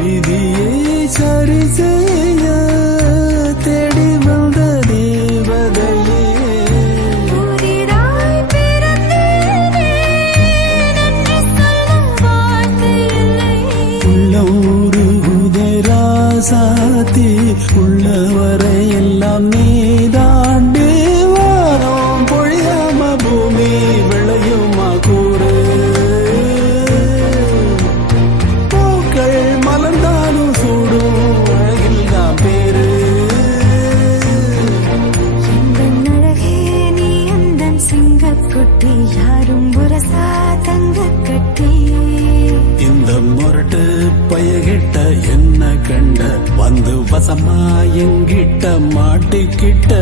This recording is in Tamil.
விதியை சரி செய்ய தேடி வந்த தேவதையே சாத்தி உள்ளவரை எல்லாம் நீதாண்டு வாரம் பொழியாம பூமி விளையுமா கூறு பூக்கள் மலர்ந்தாலும் சூடும் அழகில் தான் பேரு அழகே நீ அந்த சிங்கக்குட்டி யாரும் புரசா தங்க கட்டி இந்த முரட்டு பயகிட்ட என்ன கண்ட வந்து வசமா எங்கிட்ட மாட்டிக்கிட்ட